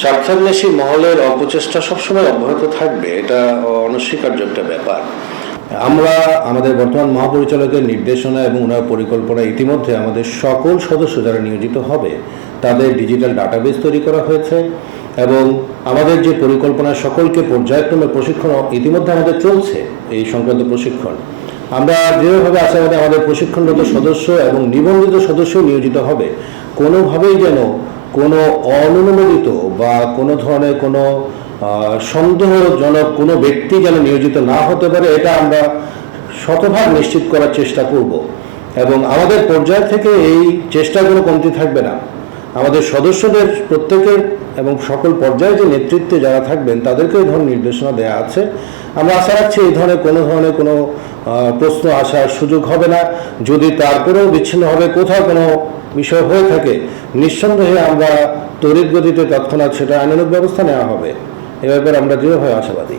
স্বার্থান্বেষী মহলের অপচেষ্টা সবসময় অব্যাহত থাকবে, এটা অনস্বীকার্য একটা ব্যাপার। আমরা আমাদের বর্তমান মহাপরিচালকের নির্দেশনা এবং ওনার পরিকল্পনা ইতিমধ্যে আমাদের সকল সদস্য যারা নিয়োজিত হবে, তাদের ডিজিটাল ডাটাবেস তৈরি করা হয়েছে এবং আমাদের যে পরিকল্পনা সকলকে পর্যায়ক্রমে প্রশিক্ষণ ইতিমধ্যে আমাদের চলছে এই সংক্রান্ত প্রশিক্ষণ। আমরা যেভাবে দৃঢ়ভাবে আশাবাদী আমাদের প্রশিক্ষণরত সদস্য এবং নিবন্ধিত সদস্য নিয়োজিত হবে। কোনোভাবেই যেন কোনো অননুমোদিত বা কোনো ধরনের কোনো সন্দেহজনক কোনো ব্যক্তি যেন নিয়োজিত না হতে পারে, এটা আমরা শতভাগ নিশ্চিত করার চেষ্টা করব। এবং আমাদের পর্যায় থেকে এই চেষ্টার কোনো কমতি থাকবে না। আমাদের সদস্যদের প্রত্যেকের এবং সকল পর্যায়ে যে নেতৃত্বে যারা থাকবেন তাদেরকে এই ধরনের নির্দেশনা দেওয়া আছে। আমরা আশা রাখছি এই ধরনের কোনো ধরনের কোনো প্রশ্ন আসার সুযোগ হবে না। যদি তারপরেও বিচ্ছিন্নভাবে কোথাও কোনো বিষয় হয়ে থাকে, নিঃসন্দেহে আমরা তড়িৎ গতিতে তৎক্ষণাৎ সেটা আইনানুক ব্যবস্থা নেওয়া হবে। এ ব্যাপারে আমরা দৃঢ়ভাবে আশাবাদী।